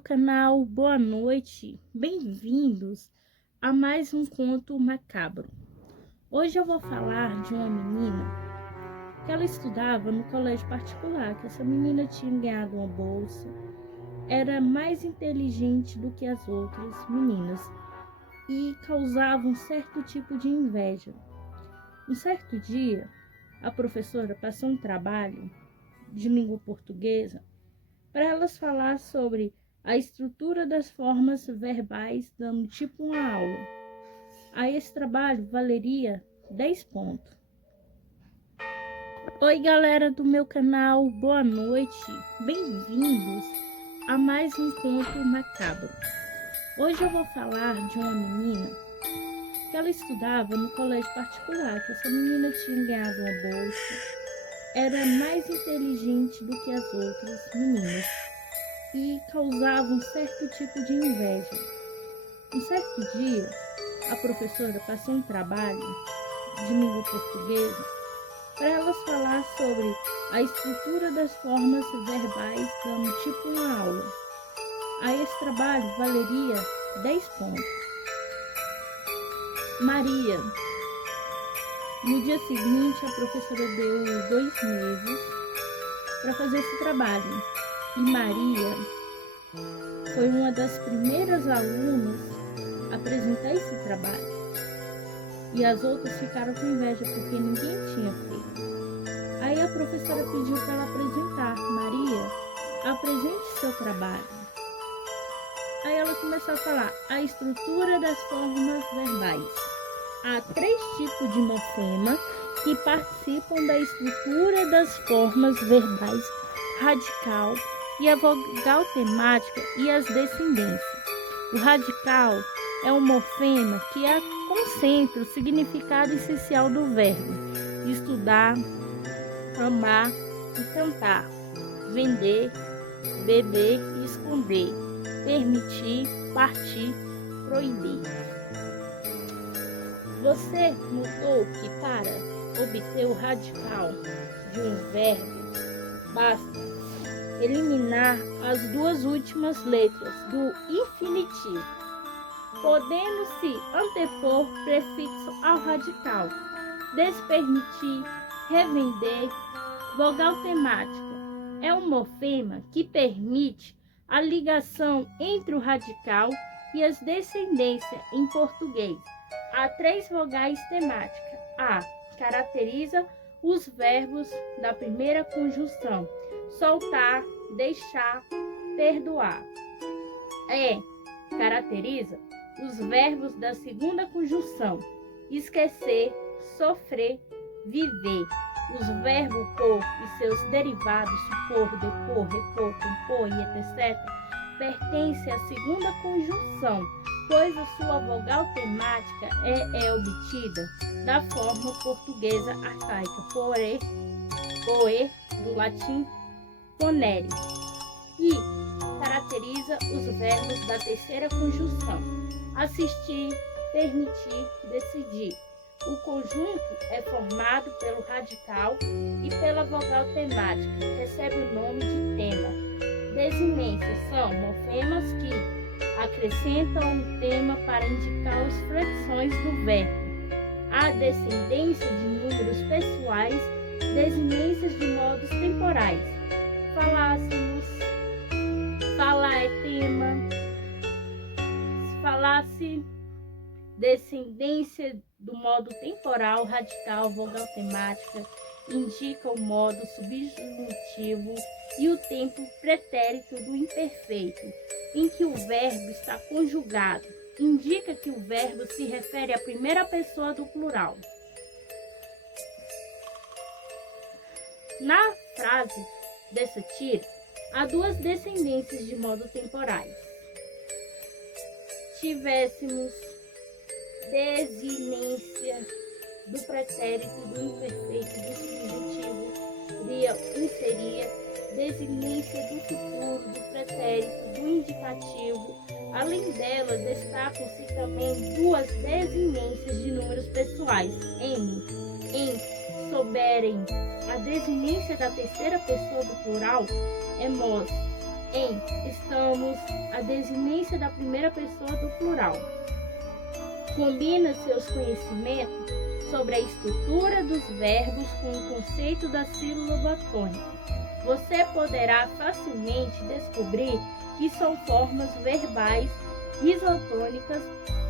meu canal, boa noite, bem-vindos a mais um conto macabro. Hoje eu vou falar de uma menina que ela estudava no colégio particular, que essa menina tinha ganhado uma bolsa, era mais inteligente do que as outras meninas e causava um certo tipo de inveja. Um certo dia, a professora passou um trabalho de língua portuguesa para elas falar sobre a estrutura das formas verbais, dando tipo uma aula. Aí esse trabalho valeria 10 pontos. Oi, galera do meu canal, boa noite, bem-vindos a mais um conto macabro. Hoje eu vou falar de uma menina que ela estudava no colégio particular, que essa menina tinha ganhado uma bolsa, era mais inteligente do que as outras meninas e causava um certo tipo de inveja. Um certo dia, a professora passou um trabalho de língua portuguesa para elas falar sobre a estrutura das formas verbais, dando tipo uma aula. Aí esse trabalho valeria 10 pontos. Maria. No dia seguinte, a professora deu 2 meses para fazer esse trabalho. E Maria foi uma das primeiras alunas a apresentar esse trabalho. E as outras ficaram com inveja porque ninguém tinha feito. Aí a professora pediu para ela apresentar. Maria, apresente seu trabalho. Aí ela começou a falar a estrutura das formas verbais. Há 3 tipos de morfema que participam da estrutura das formas verbais: radical e a vogal temática e as descendências. O radical é um morfema que concentra o significado essencial do verbo: estudar, amar e cantar, vender, beber e esconder, permitir, partir, proibir. Você notou que para obter o radical de um verbo, basta eliminar as 2 últimas letras do infinitivo, podendo-se antepor prefixo ao radical, despermitir, revender. Vogal temática é um morfema que permite a ligação entre o radical e as descendências em português. Há 3 vogais temáticas. A. Caracteriza os verbos da primeira conjunção: soltar, deixar, perdoar. E. Caracteriza os verbos da segunda conjunção: esquecer, sofrer, viver. Os verbos por e seus derivados, supor, depor, repor, compor e etc., pertencem à segunda conjunção, pois a sua vogal temática é obtida da forma portuguesa arcaica, poe, do latim ponere, e caracteriza os verbos da terceira conjunção: assistir, permitir, decidir. O conjunto é formado pelo radical e pela vogal temática, recebe o nome de tema. Desinências são morfemas que acrescentam um tema para indicar as flexões do verbo. A descendência de números pessoais, desinências de modos temporais. Falássemos, falar é tema. Se falasse, descendência do modo temporal, radical, vogal temática, indica o modo subjuntivo e o tempo pretérito do imperfeito, em que o verbo está conjugado, indica que o verbo se refere à primeira pessoa do plural. Na frase dessa tira, há 2 descendências de modo temporais. Tivéssemos desinência do pretérito, do imperfeito, do subjuntivo, seria desinência do futuro, do pretérito, do indicativo. Além delas, destacam-se também 2 desinências de números pessoais. Em souberem a desinência da terceira pessoa do plural, emos, estamos a desinência da primeira pessoa do plural. Combina seus conhecimentos sobre a estrutura dos verbos com o conceito da sílaba tônica. Você poderá facilmente descobrir que são formas verbais risotônicas,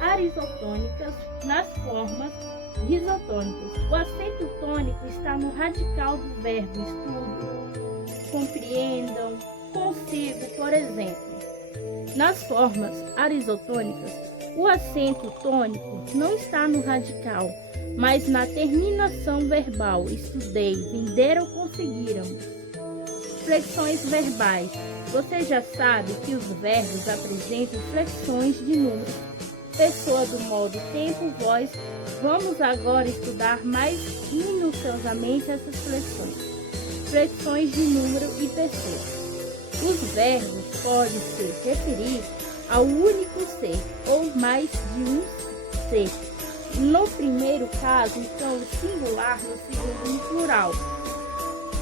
arisotônicas nas formas risotônicas. O acento tônico está no radical do verbo estudo, compreendam, consigo, por exemplo. Nas formas arisotônicas, o acento tônico não está no radical, mas na terminação verbal. Estudei, venderam, conseguiram. Flexões verbais. Você já sabe que os verbos apresentam flexões de número. Pessoa do modo tempo, voz. Vamos agora estudar mais minuciosamente essas flexões. Flexões de número e pessoa. Os verbos podem se referir ao único ser ou mais de um ser. No primeiro caso, então, o singular, no segundo, o plural.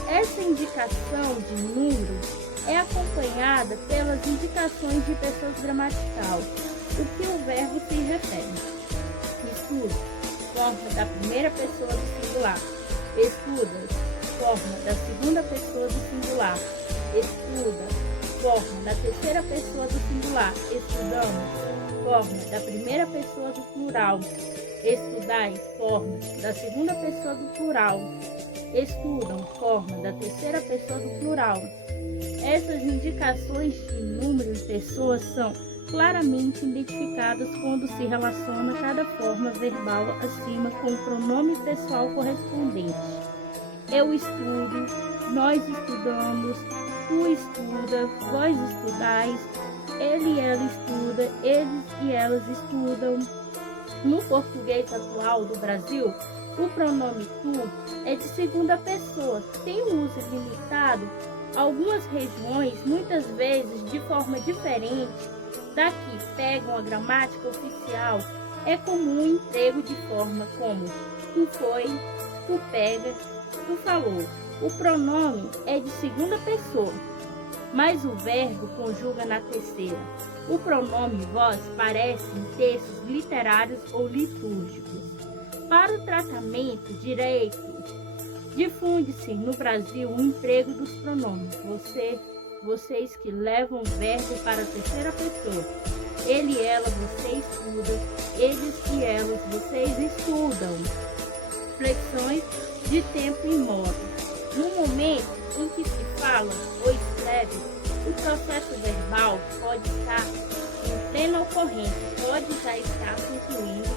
Essa indicação de número é acompanhada pelas indicações de pessoas gramatical, o que o verbo se refere. Estudo, forma da primeira pessoa do singular. Estudas, forma da segunda pessoa do singular. Estuda, forma da terceira pessoa do singular. Estudamos, forma da primeira pessoa do plural. Estudais, forma da segunda pessoa do plural. Estudam, forma da terceira pessoa do plural. Essas indicações de número e pessoas são claramente identificadas quando se relaciona cada forma verbal acima com o pronome pessoal correspondente. Eu estudo, nós estudamos, tu estuda, vós estudais, ele e ela estuda, eles e elas estudam. No português atual do Brasil, o pronome tu é de segunda pessoa, tem um uso limitado. Algumas regiões, muitas vezes de forma diferente da que pegam a gramática oficial, é comum o emprego de forma como tu foi, tu pega, tu falou. O pronome é de segunda pessoa, mas o verbo conjuga na terceira. O pronome vós parece em textos literários ou litúrgicos. Para o tratamento direito, difunde-se no Brasil o emprego dos pronomes você, vocês que levam o verbo para a terceira pessoa. Ele e ela, você estuda. Eles e elas, vocês estudam. Flexões de tempo e modo. No momento em que se fala ou escreve, o processo verbal pode estar em plena ocorrência, pode já estar concluindo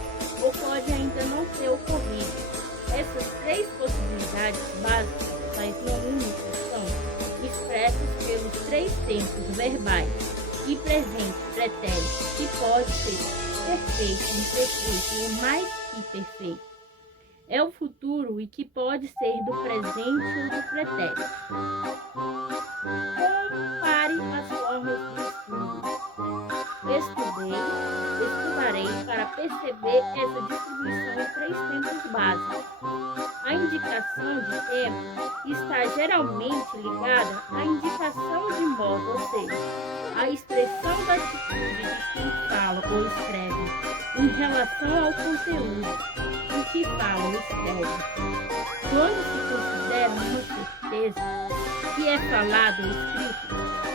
ou pode ainda não ter ocorrido. Essas três possibilidades básicas, mas não únicas, são expressas pelos três tempos verbais e presente, pretérito, que pode ser perfeito, imperfeito ou mais que perfeito. É o futuro e que pode ser do presente ou do pretérito. Compare as formas do estudo. Estudei, estudarei para perceber essa distribuição em três tempos básicos. A indicação de tempo está geralmente ligada à indicação de modo, ou seja, à expressão da atitude de quem fala ou escreve em relação ao conteúdo em que fala ou escreve. Quando se considera uma certeza que é falado ou escrito,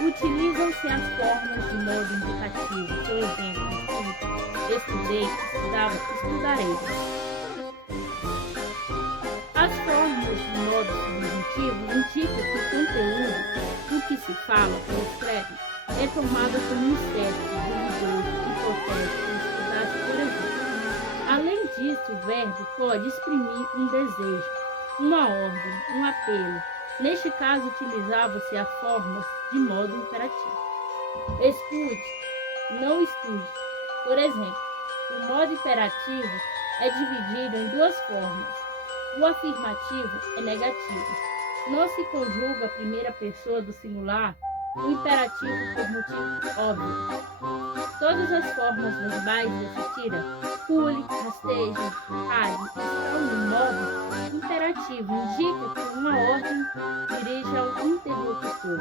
utilizam-se as formas de modo indicativo. Por exemplo, escrito, estudei, estudava, estudarei. As formas de modo subjuntivo indicam que o conteúdo do que se fala ou escreve é tomado como certo, duvidoso, hipotético, estudasse, por exemplo. Além disso, o verbo pode exprimir um desejo, uma ordem, um apelo. Neste caso, utilizava-se a forma de modo imperativo. Estude, não estude. Por exemplo, o modo imperativo é dividido em duas formas. O afirmativo é negativo. Não se conjuga a primeira pessoa do singular, o imperativo por motivo óbvio. Todas as formas verbais dessa tira, pule, rasteje, pare, estão no modo imperativo, indica que uma ordem dirige ao interlocutor.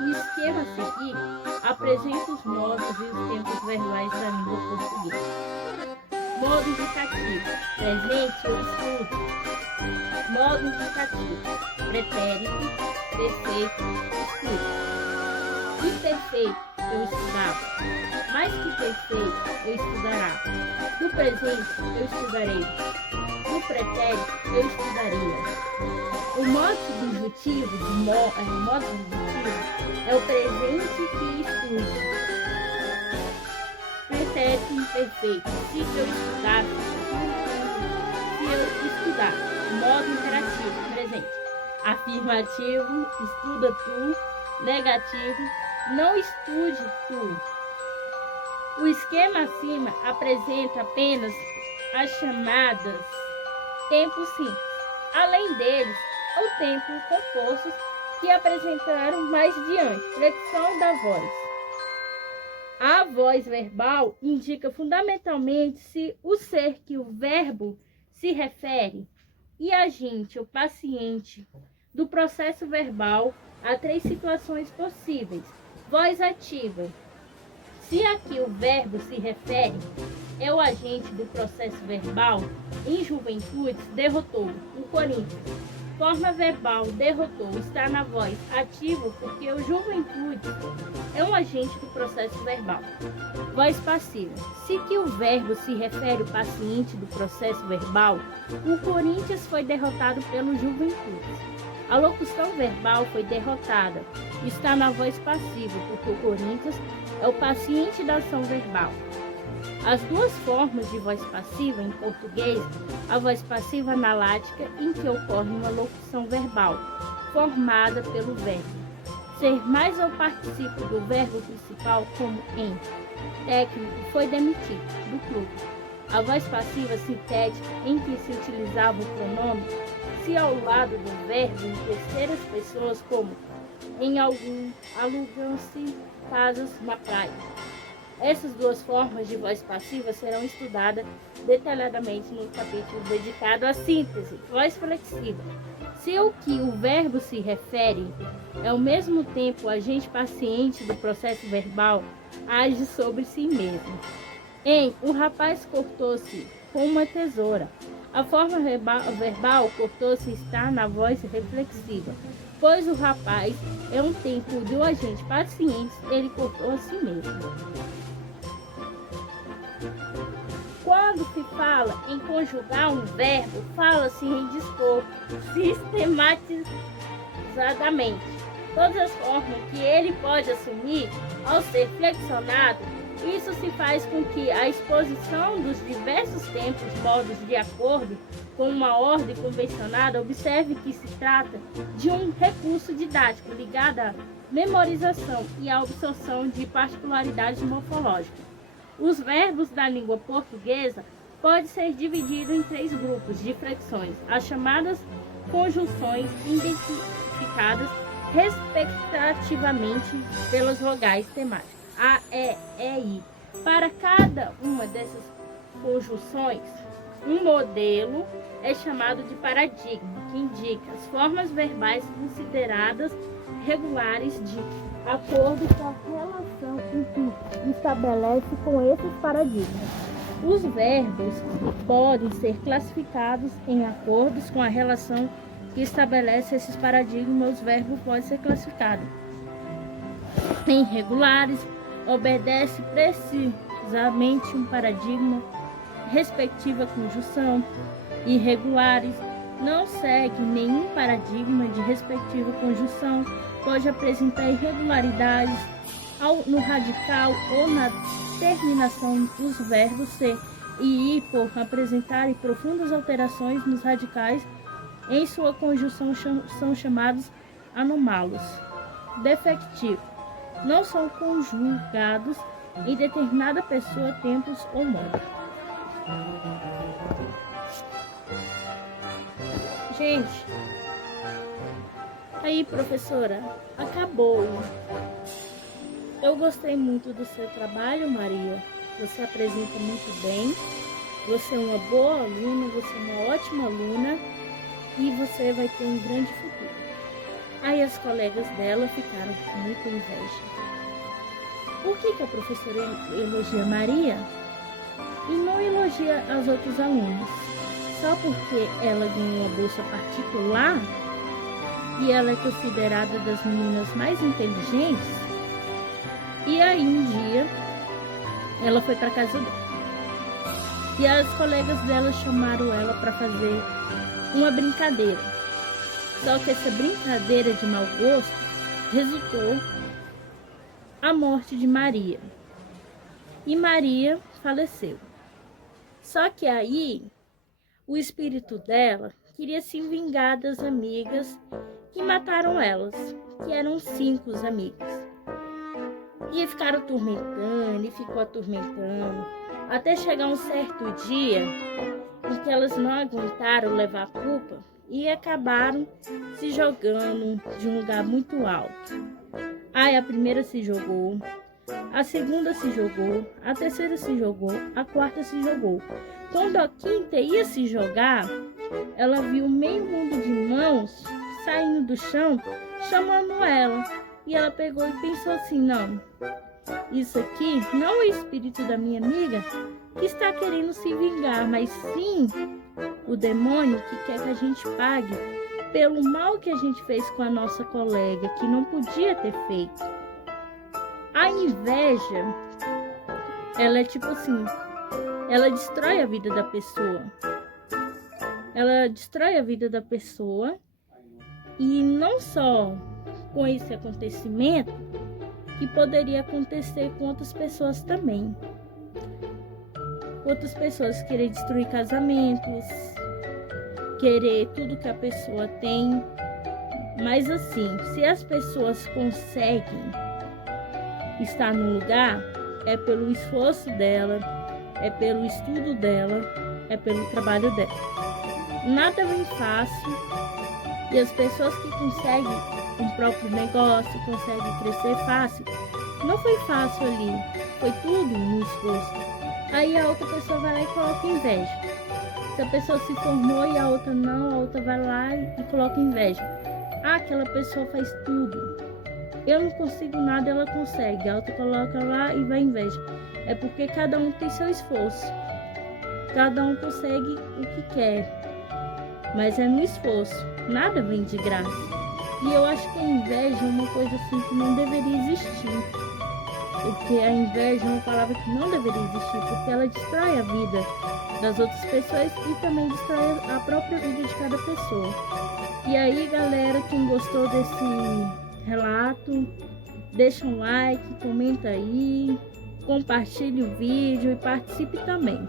O esquema a seguir apresenta os modos e os tempos verbais da língua portuguesa. Modo indicativo: presente, eu estudo. Modo indicativo: pretérito, perfeito, estudo. Imperfeito, eu estudava. Mais que perfeito, eu estudará. No presente, eu estudarei. No pretérito, eu estudaria. O modo subjuntivo, é o presente que estude. Pretérito imperfeito: se eu estudasse, se eu estudar. Modo imperativo, presente: afirmativo, estuda tu. Negativo: não estude tu. O esquema acima apresenta apenas as chamadas tempos simples. Além deles, o tempo compostos que apresentaram mais diante. Flexão da voz. A voz verbal indica fundamentalmente se o ser que o verbo se refere e agente ou paciente do processo verbal. Há 3 situações possíveis. Voz ativa: se a que o verbo se refere é o agente do processo verbal. Em juventude, derrotou. O Corinthians. Forma verbal: derrotou. Está na voz ativa porque o juventude é um agente do processo verbal. Voz passiva: se que o verbo se refere ao paciente do processo verbal, o Corinthians foi derrotado pelo juventude. A locução verbal foi derrotada. Está na voz passiva, porque o Corinthians é o paciente da ação verbal. As 2 formas de voz passiva em português: a voz passiva analática, em que ocorre uma locução verbal, formada pelo verbo ser mais ao participo do verbo principal, como em técnico foi demitido, do clube. A voz passiva sintética, em que se utilizava o pronome se ao lado do verbo em terceiras pessoas, como em algum, alugam-se casas na praia. Essas 2 formas de voz passiva serão estudadas detalhadamente no capítulo dedicado à síntese. Voz flexível: se o que o verbo se refere é ao mesmo tempo o agente paciente do processo verbal, age sobre si mesmo. Em o rapaz cortou-se com uma tesoura. A forma verbal cortou-se está na voz reflexiva, pois o rapaz é um tempo do agente paciente, ele cortou a si mesmo. Quando se fala em conjugar um verbo, fala-se em dispor sistematizadamente todas as formas que ele pode assumir ao ser flexionado. Isso se faz com que a exposição dos diversos tempos, modos de acordo com uma ordem convencionada. Observe que se trata de um recurso didático ligado à memorização e à absorção de particularidades morfológicas. Os verbos da língua portuguesa podem ser divididos em 3 grupos de flexões: as chamadas conjunções, identificadas respectivamente pelas vogais temáticas A, E, I. Para cada uma dessas conjunções, um modelo é chamado de paradigma, que indica as formas verbais consideradas regulares de acordo com a relação que estabelece com esses paradigmas. Os verbos podem ser classificados em acordo com a relação que estabelece esses paradigmas. Os verbos podem ser classificados em regulares, obedece precisamente um paradigma, respectiva conjunção. Irregulares, não segue nenhum paradigma de respectiva conjunção, pode apresentar irregularidades no radical ou na terminação dos verbos ser e ir por apresentarem profundas alterações nos radicais em sua conjunção, são chamados anômalos. Defectivo, não são conjugados em determinada pessoa, tempos ou modo. Gente, aí, professora, acabou. Eu gostei muito do seu trabalho, Maria. Você apresenta muito bem. Você é uma boa aluna, você é uma ótima aluna e você vai ter um grande futuro. Aí as colegas dela ficaram com muita inveja. Por que a professora elogia Maria e não elogia as outras alunas? Só porque ela ganhou uma bolsa particular e ela é considerada das meninas mais inteligentes? E aí um dia ela foi para casa dela e as colegas dela chamaram ela para fazer uma brincadeira. Só que essa brincadeira de mau gosto resultou a morte de Maria. E Maria faleceu. Só que aí o espírito dela queria se vingar das amigas que mataram elas, que eram 5 amigas. E ficaram atormentando, e ficou atormentando, até chegar um certo dia em que elas não aguentaram levar a culpa e acabaram se jogando de um lugar muito alto. Aí a primeira se jogou, a segunda se jogou, a terceira se jogou, a quarta se jogou. Quando a quinta ia se jogar, ela viu meio mundo de mãos saindo do chão, chamando ela. E ela pegou e pensou assim, não, isso aqui não é o espírito da minha amiga que está querendo se vingar, mas sim o demônio que quer que a gente pague pelo mal que a gente fez com a nossa colega, que não podia ter feito. A inveja, ela é tipo assim, ela destrói a vida da pessoa. Ela destrói a vida da pessoa e não só com esse acontecimento, que poderia acontecer com outras pessoas também. Outras pessoas querer destruir casamentos, querer tudo que a pessoa tem. Mas assim, se as pessoas conseguem estar no lugar, é pelo esforço dela, é pelo estudo dela, é pelo trabalho dela. Nada vem fácil e as pessoas que conseguem um próprio negócio, conseguem crescer fácil, não foi fácil ali, foi tudo no esforço. Aí a outra pessoa vai lá e coloca inveja. Se a pessoa se formou e a outra não, a outra vai lá e coloca inveja. Ah, aquela pessoa faz tudo, eu não consigo nada, ela consegue. A outra coloca lá e vai inveja. É porque cada um tem seu esforço, cada um consegue o que quer, mas é no esforço, nada vem de graça. E eu acho que a inveja é uma coisa assim que não deveria existir. Porque a inveja é uma palavra que não deveria existir, porque ela destrói a vida das outras pessoas e também destrói a própria vida de cada pessoa. E aí, galera, quem gostou desse relato, deixa um like, comenta aí, compartilhe o vídeo e participe também.